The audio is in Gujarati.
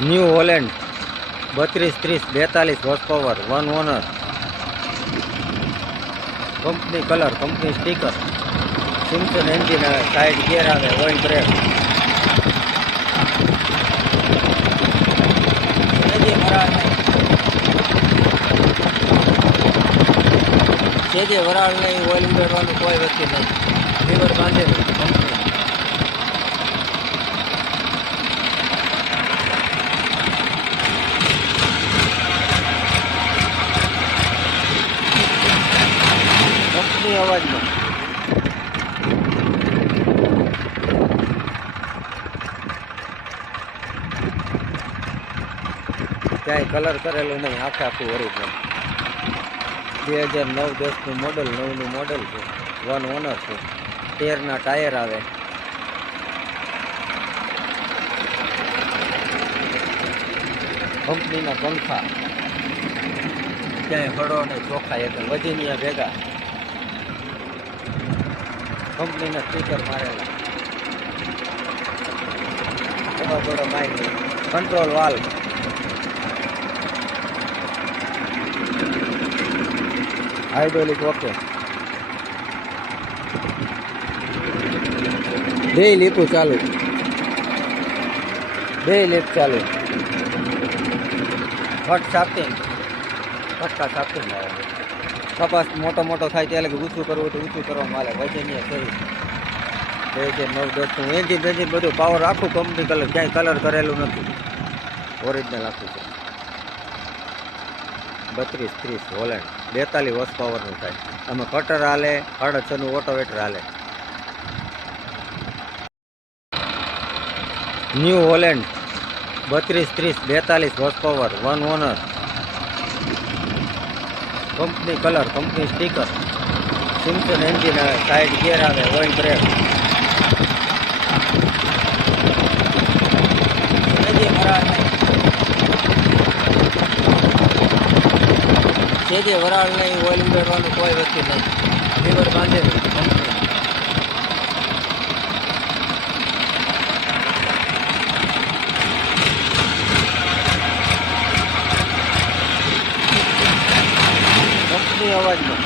New Holland 32-30-42 horse power, 1 owner, company colour, company sticker, Simpson engine આવે, સાઈડ ગિયર આવે, ઓઇલ બ્રેક, સેજે વરાળ નહીં, ઓઇલ ઉમેરવાનું કોઈ વસ્તુ નહીં, લીવર બાંધેલું કંપની. કંપની અવાજમાં ક્યાંય કલર કરેલું નહીં, આખું ઓરિજિનલ. 2009-10નું મોડલ, 9નું મોડલ છે, 1 ઓનર છે, 13ના ટાયર આવે. કંપનીના પંખા, ક્યાંય હળો નહીં, ચોખ્ખા એકદમ વજનિયા ભેગા. કંપનીના સ્ટીકર મારેલા, થોડો માઇક, કંટ્રોલ વાલ્વ, હાઇડ્રોલિક ઓકે, બે લીપું ચાલુ, બે લીપ ચાલુ, ફટ સાપીને ફટકા સાપીને આવે. કપાસ મોટો થાય ત્યારે ઊંચું કરવું તો ઊંચું કરવામાં આવે. વજનિયા શરૂ 2009-10નું એન્જિન બધું પાવર, આખું કંપની કલર, ક્યાંય કલર કરેલું નથી, ઓરિજિનલ આખું છે. 32-30 હોલેન્ડ 42 હોર્સ પાવરનું થાય. અમે કટર હાલે, 6.5નું ઓટોવેટર હાલે. New Holland 32-30-42 horse power, 1 owner, company colour, company sticker, Simpson engine આવે, સાઈડ ગિયર આવે, ઓઇલ બ્રેક, સેજે વરાળ નહીં, ઓઇલ ઉમેરવાનું કોઈ વસ્તુ નહીં, લીવર બાંધેલું કંપની. કંપની અવાજમાં